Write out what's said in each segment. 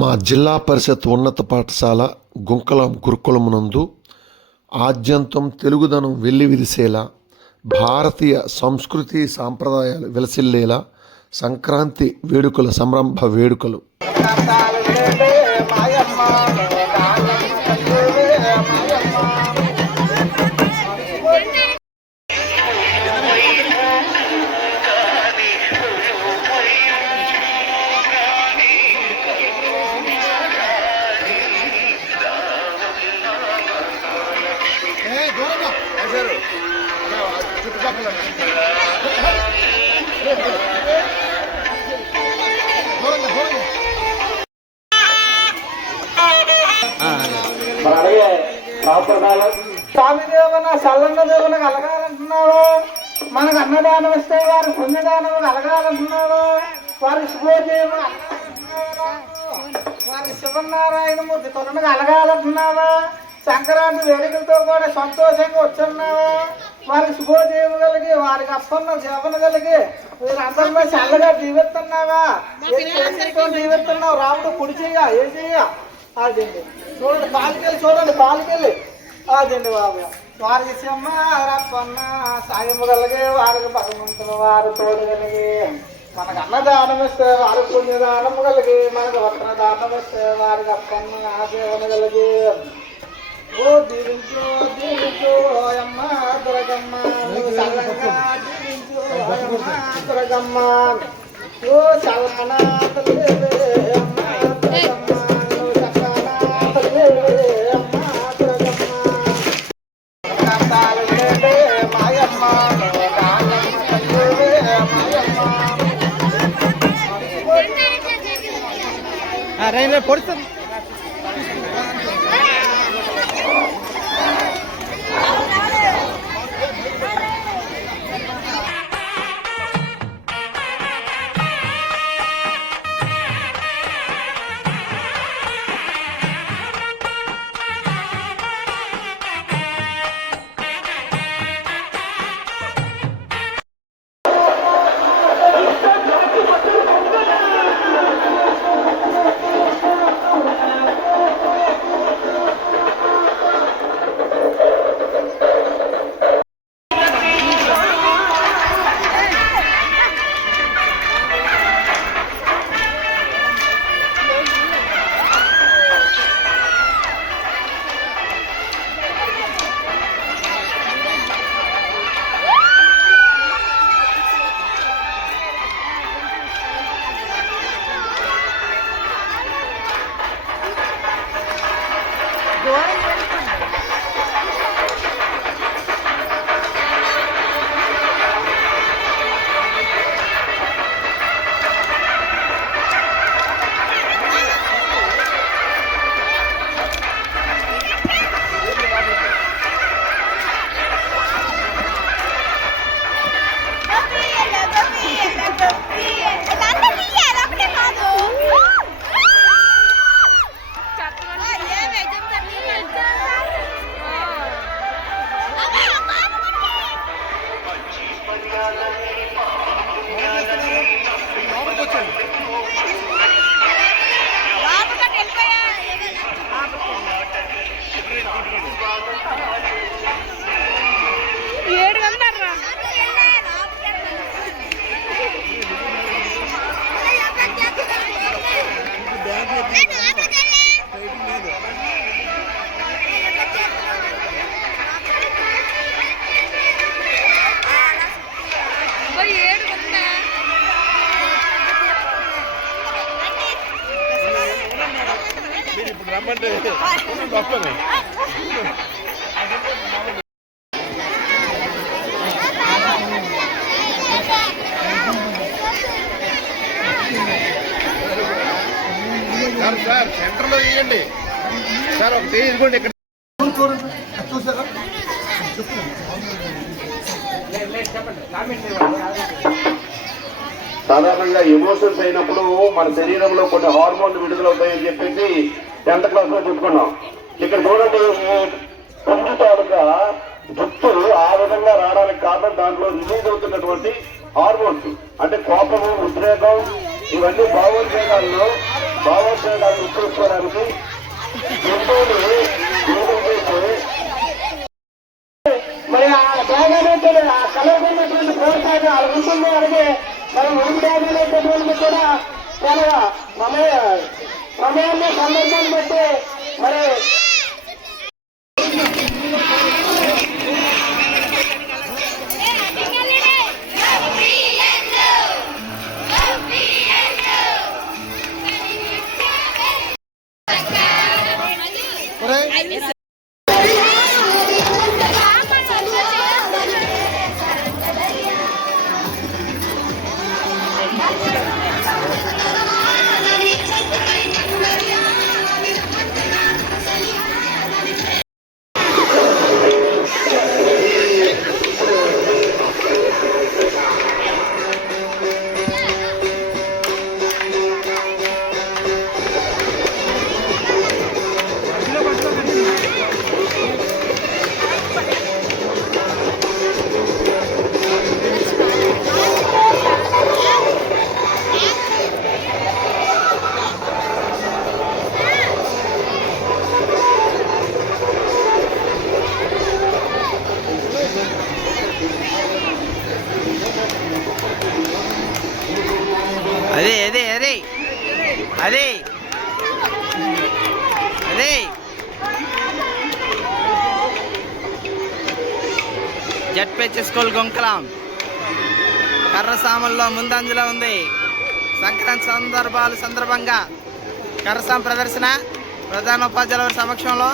మా జిల్లా పరిషత్ ఉన్నత పాఠశాల గుంకలం గురుకులమునందు ఆద్యంతం తెలుగుదనం వెల్లివిరిసేలా భారతీయ సంస్కృతి సాంప్రదాయాలు విలసిల్లేలా సంక్రాంతి వేడుకల సంరంభ వేడుకలు స్వామి దేవున చల్లన్న దేవుని కలగాలంటున్నాడు. మనకు అన్నదానం ఇస్తే వారి పుణ్యదానం కలగాలంటున్నాడు. వారి శుభోజయము వారి శివనారాయణమూర్తి తొలను కలగాలంటున్నావా? సంక్రాంతి వేడుకలతో కూడా సంతోషంగా వచ్చున్నావా? వారి శుభోజయము కలిగి వారికి అప్పన్న సేవన కలిగి వీరందరిలో చల్లగా జీవిస్తున్నావా? జీవిస్తున్నావు. రాముడు కుడి చెయ్య ఏం చెయ్య అదండి. చూడండి పాలకెళ్ళి, చూడండి పాలకెళ్ళి అదండి బాబు. వారికి సింహారప్పన్న సాయము కలిగి వారికి భగవంతులు వారు తోడు కలిగి మనకు అన్నదానం ఇస్తే వారి పుణ్యదానము కలిగి మనకు వస్త్ర దానం ఇస్తే వారికి అప్పన్న సేవన కలిగి ఓ దీవించు దీవించు అమ్మ దుర్గమ్మ చల్లంగా దీవించు అమ్మ దుర్గమ్మ ఓ చల్లనా తల్లి అమ్మ దుర్గమ్మ చక్కనా తల్లి అమ్మ దుర్గమ్మ మాయమ్మ మాయమ్మ పొడుతుంది. రమ్మంటే వస్తాను. సార్ సెంటర్లో ఇవ్వండి సార్. ఒక తీసుకోండి. ఇక్కడ చూసారా సాధారణంగా ఎమోషన్స్ అయినప్పుడు మన శరీరంలో కొన్ని హార్మోన్లు విడుదలవుతాయని చెప్పేసి 10th క్లాస్లో చెప్పుకున్నాం. ఇక్కడ చూడండి, పొందుతాలుగా జుట్టు ఆ విధంగా రావడానికి కారణం దాంట్లో రిలీజ్ అవుతున్నటువంటి హార్మోన్స్. అంటే కోపము, ఉద్రేకం, ఇవన్నీ భావోద్వేగాలను చేసుకోవడానికి ఎంతోని యోగం చేస్తే మరి ఆ బ్యాగ్ అనేది ఆ కలర్ ఉన్నటువంటి ప్రోత్సాహం అలా ఉంటుంది. అలాగే మరి ఉడుకు బ్యాగ్ అనేటటువంటి కూడా చాలా సమయాన్ని సందర్భాన్ని బట్టి మరి అదే అదే అదే అదే అదే జడ్పేచ్ స్కూల్ గుంకలాం కర్రసాముల్లో ముందంజలో ఉంది. సంక్రాంతి సందర్భంగా కర్రసాం ప్రదర్శన ప్రధాన ఉపాధ్యాయుల సమక్షంలో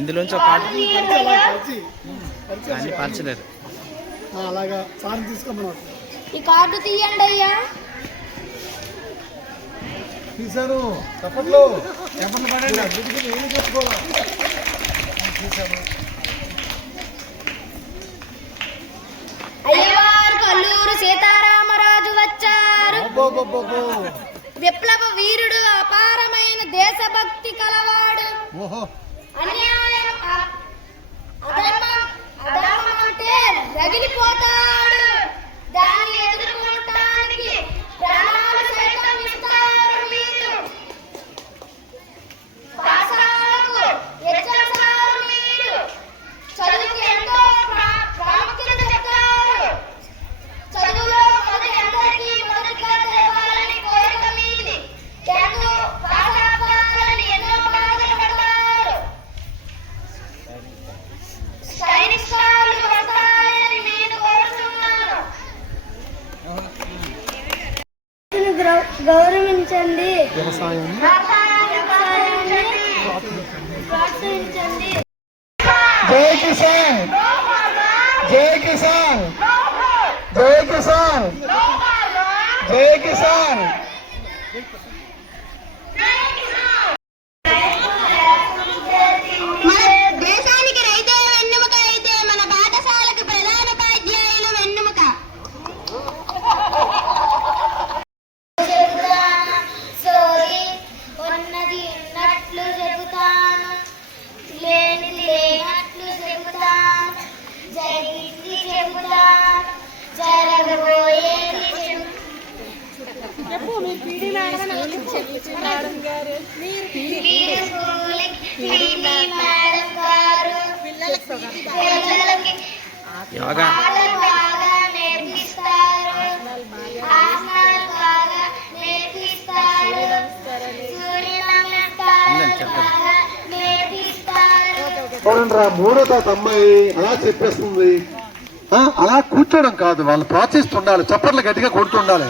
ఇందులోంచి ఒక పాట అన్ని పంచలేరు. అలాగా సార్ తీసుకోమన్నా ఈ కార్డు తీయండి అయ్యా. తీశాను తప్పట్లో చెప్పండి పడండి అన్నిటికీ నేను చెప్పుకోవాలి. అయ్యవారు కల్లూరు సీతారామరాజు వచ్చారు. విప్లవ వీరుడు, అపారమైన దేశభక్తి కలవాడు. అన్యాయం అధర్మం అంటే రగిలిపోతాడు. దాన్ని ఎదుర్కొనడానికి ప్రాణాలు సైతం ఇస్తారు మీరు. పాఠశాలకు హెచ్చరిస్తారు మీరు. చదువుకి ఎంతో ప్రాముఖ్యత చెప్తారు. చదువులో మొదటి అందరికీ మొదటిగా తేవాలని కోరిక మీది. ఎంతో పాఠశాలని ఎన్నో బాధలు పడతారు. సైనికాలు పడతాయని నేను కోరుతున్నాను. గౌరవించండి. ప్రోత్సహించండి. జై కిసాన్, జై కిసాన్, జై కిసాన్, జై కిసాన్. మన దేశానికి జరగబోయే నిజం. మీరు స్కూల్కి పీటీ మేడం గారు పిల్లలకి యోగా ఆటలు బాగా నేర్పిస్తారు, ఆసనాలు బాగా నేర్పిస్తారు, సూర్య నమస్కారాలు బాగా నేర్పిస్తారు. చూడండి, మూడో తాత అమ్మాయి అలా చెప్పేస్తుంది. అలా కూర్చోవడం కాదు, వాళ్ళు ప్రోత్సహిస్తుండాలి, చప్పట్లు గట్టిగా కొడుతుండాలి.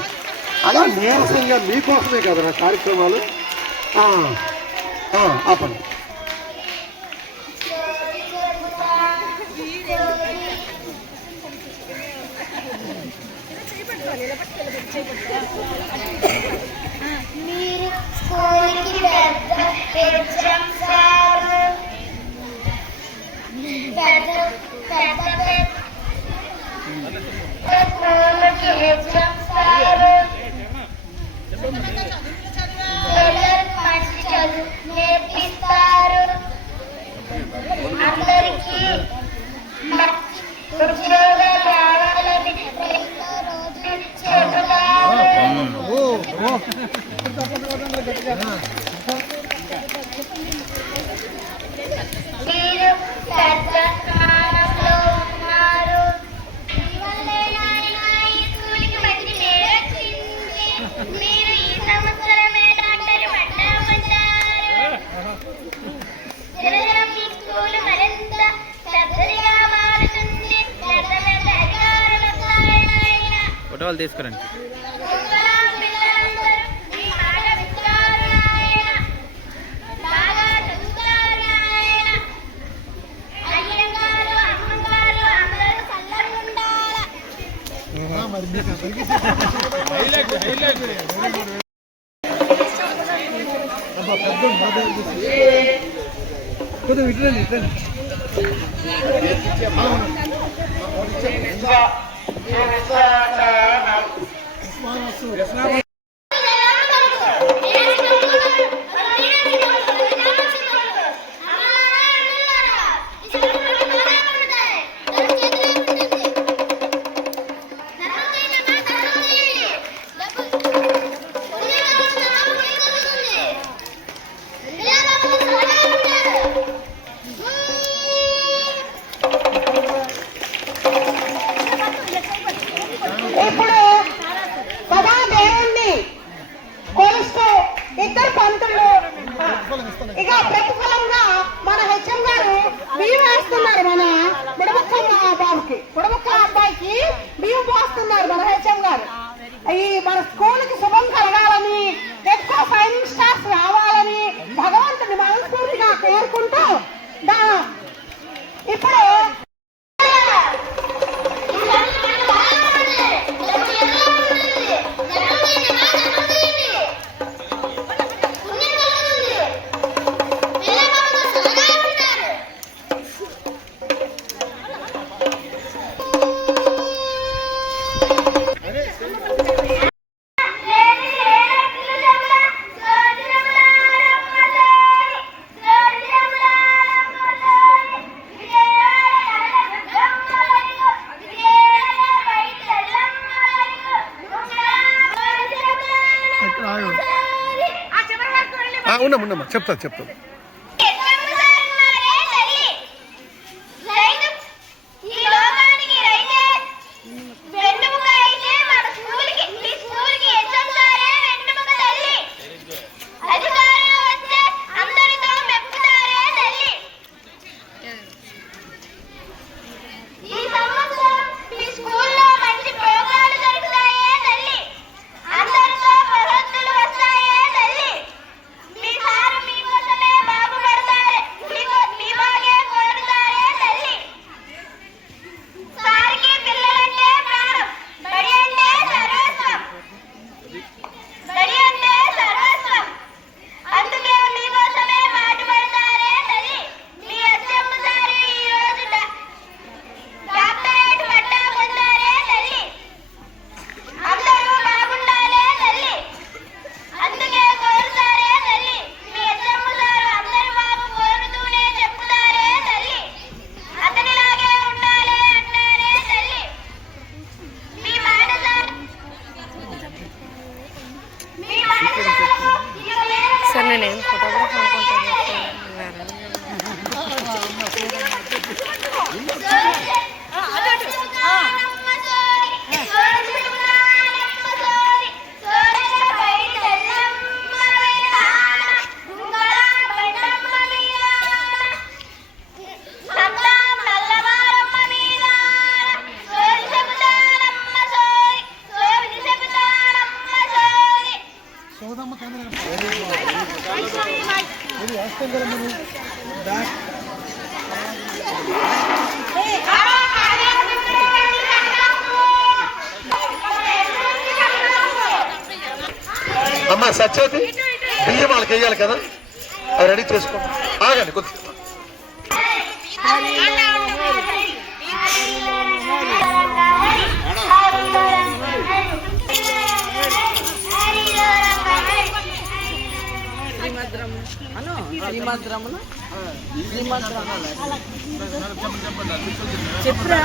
అలా నీరసంగా మీకోసమే కదా నా కార్యక్రమాలు. ఆపండి. మీరు స్కూల్కి పెద్ద ఎగ్జామ్స్ స్కూల్కి ఎగ్జామ్స్ పిల్లలకు మంచి చదువు నేర్పిస్తారు, అందరికీ ఉద్యోగాలు రావాలని రోజు చెబుతారు. మీరు పెద్ద స్థానంలో ఉన్నారు. ఈ స్కూల్కి మంచి పేరు వచ్చింది. మీరు ఈ సంవత్సరమే డాక్టర్ పట్టా పొందారు. దినదినం మీ స్కూల్ మరింత పెద్దదిగా మారుతుంది. పెద్ద పెద్ద అధికారులు వస్తారని ఫోటోలు తీసుకురండి. పిల్లలందరూ మీ మాట వింటారు నాయన. బాగా చదువుతారు నాయన. అయ్యగారు అమ్మగారు అందరూ చల్లగా ఉండాలి. ఇప్పుడు సదా దేవుణ్ణి కొలుస్తూ ఇద్దరు పంతులు ఇక ప్రతిఫలంగా మన హెచ్ఎం గారు బియ్యం వేస్తున్నారు. మన బుడబుక్క అబ్బాయికి బియ్యం పోస్తున్నారు మన హెచ్ఎం గారు. ఈ మన స్కూల్ కి శుభం కలగాలని, ఎక్కువ ఫైనింగ్ స్టార్స్ రావాలని భగవంతుని మనస్ఫూర్తిగా కోరుకుంటూ ఇప్పుడు ఉండమ్మా, చెప్తా. అందరితో ప్రహద్దులు వస్తాయే తల్లి. మీ సారు మీకోసమే అమ్మ సచ్చేది బియ్యం వాళ్ళకి వేయాలి కదా, అది రెడీ చేసుకో. ఆగండి కొద్ది. చెప్పురా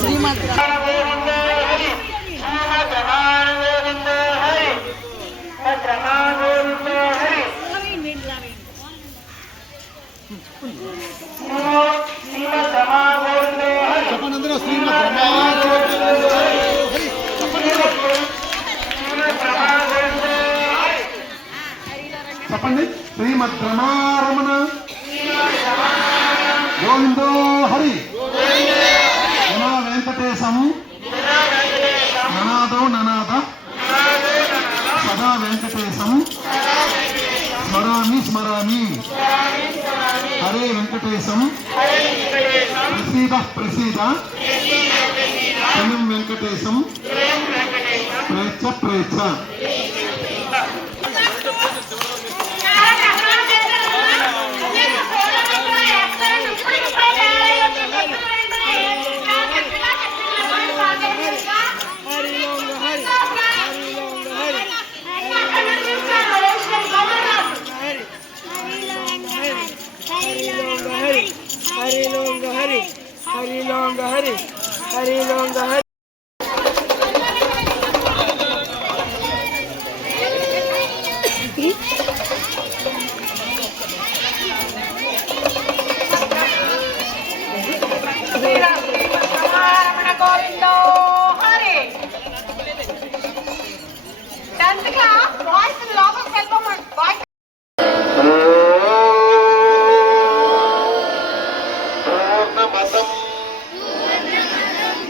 శ్రీమంత్రం. చెప్పండి. శ్రీమద్ రమారమణ గోవిందో హరి నమా వెంకటేశం ననాదో ననాద సదా వెంకటేశం స్మరామి స్మరామి హరే వెంకటేశం ప్రసీద ప్రసీద స్వయం వెంకటేశం ప్రేచ్ఛ ప్రేచ్ఛ. గోవిందో హరి. దంతగా వాయిస్ లోపలికి వెళ్ళిపోమని వాయిస్ పూర్ణమదం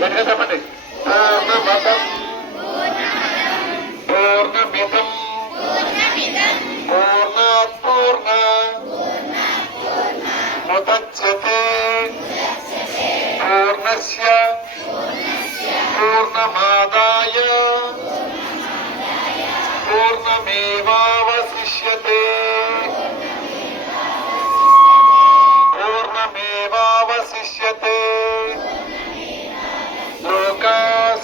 గట్టిగా చెప్పండి. పూర్ణమదం పూర్ణమిదం పూర్ణాత్ పూర్ణ ముదచ్యతే పూర్ణస్య పూర్ణమాదాయ పూర్ణమేవావశిష్యతే పూర్ణమేవావశిష్యతే. లోకా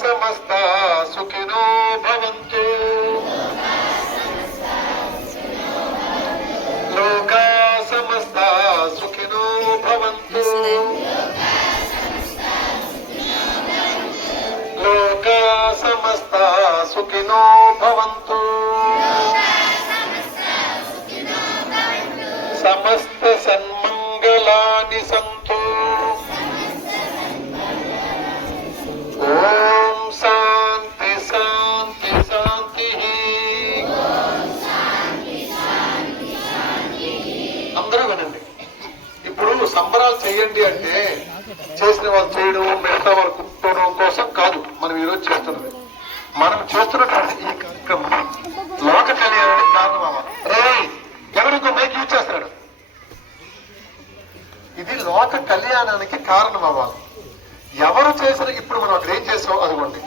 సమస్తా సుఖినో భవంతు. లోకా సమస్తా సుఖినో భవంతు. లోకా సమస్తా సుఖినో భవంతు. సమస్త సన్మంగళాని సంతు. ఓం శాంతి శాంతి శాంతి. అందరూ వినండి. ఇప్పుడు సంబరాలు చేయండి అంటే చేసిన వాళ్ళు చేయడం, మిగతా వాళ్ళు కూర్చోవడం కోసం కాదు మనం ఈరోజు చేస్తున్నది. మనం చేస్తున్నటువంటి ఈ కార్యక్రమం లోక కళ్యాణానికి కారణం అవ్వాలి. ఎవరికో మైక్ యూజ్ చేస్తున్నాడు. ఇది లోక కళ్యాణానికి కారణం అవ్వాలి. ఎవరు చేసిన ఇప్పుడు మనం అక్కడ ఏం చేసాం అదిగోండి.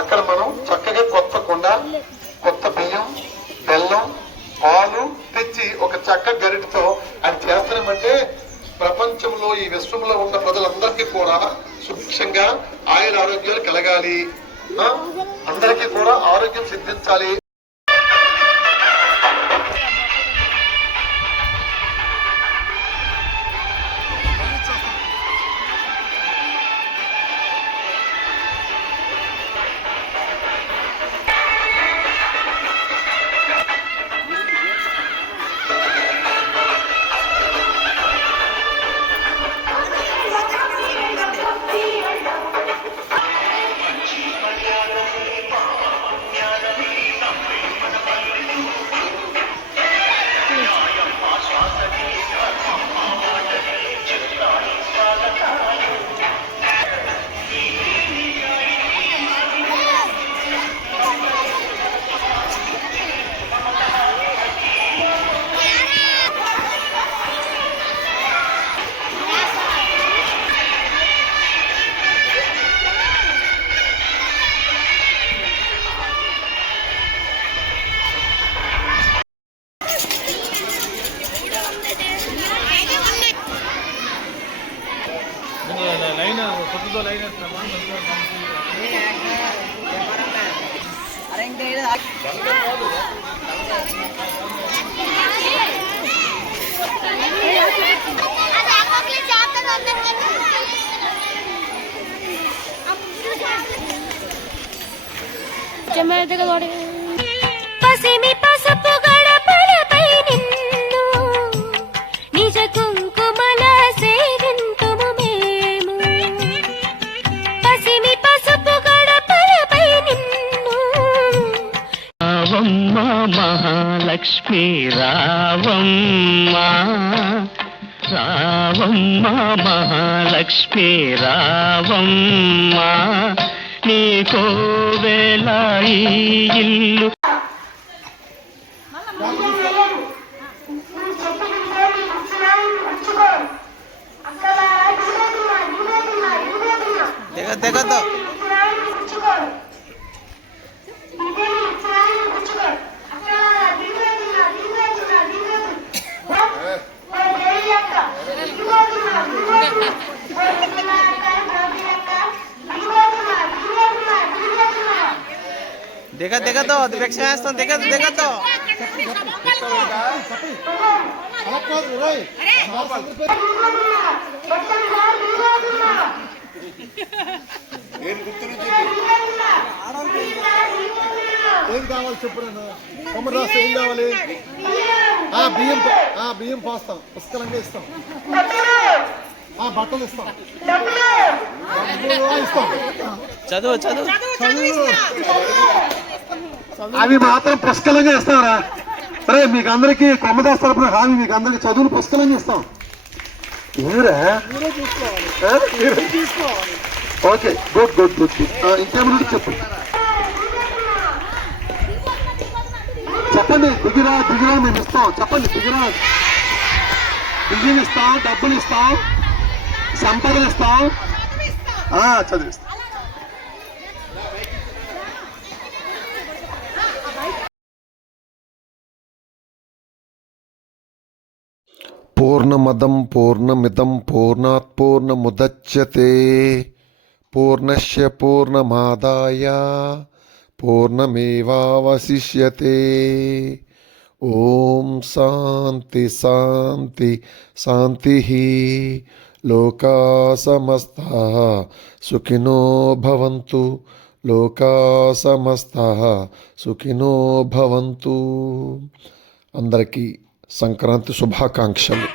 అక్కడ మనం చక్కగా కొత్త కుండ, కొత్త బియ్యం, బెల్లం, పాలు తెచ్చి ఒక చక్క గరిటతో అది చేస్తున్నామంటే ప్రపంచంలో ఈ విశ్వంలో ఉన్న ప్రజలందరికీ కూడా సుభిక్షంగా ఆయుర ఆరోగ్యాలు కలగాలి, అందరికీ కూడా ఆరోగ్యం సిద్ధించాలి. పసిమి పసుపు గడపలపై నిన్ను నిజ కుంకుమల సేవింతుము మేము. పసిమి పసుపు గడపలపై నిన్ను రావమ్మ మహాలక్ష్మి రావమ్మ, రావమ్మ మహాలక్ష్మి రావమ్మ, నీకో వేళ ఈ ఇల్లు దిగద్దు. దిగద్దు, భిక్ష వేస్తాం. దిగద్దు. ఏం కావాలి చెప్పు. నేను కొమ్మరి రాస్తే ఏం కావాలి? బియ్యం పోస్తాం, పుష్కలంగా ఇస్తాం. బట్టలు ఇస్తాం, ఇస్తాం. చదువు. అవి మాత్రం పుష్కలంగా ఇస్తారా? సరే, మీకు అందరికి కొమ్మదాస్ తరపున హామీ, మీకు అందరికి చదువులు పుష్కలంగా ఇస్తాం. Okay, good. ఇంకేమన్నా చెప్పండి. దిగిరా మేము ఇస్తాం. చెప్పండి, దిగిరా. బియ్యం ఇస్తాం, డబ్బులు ఇస్తాం, సంపదలు ఇస్తాం, చదివిస్తాం. పూర్ణమదం పూర్ణమిదం పూర్ణాత్ పూర్ణముదచ్యతే పూర్ణస్య పూర్ణమాదాయ పూర్ణమేవావశిష్యతే. ఓం శాంతి శాంతి శాంతి. లోకా సమస్తాః సుఖినో భవంతు. లోకా సమస్తాః సుఖినో భవంతు. అందరికీ సంక్రాంతి శుభాకాంక్షలు.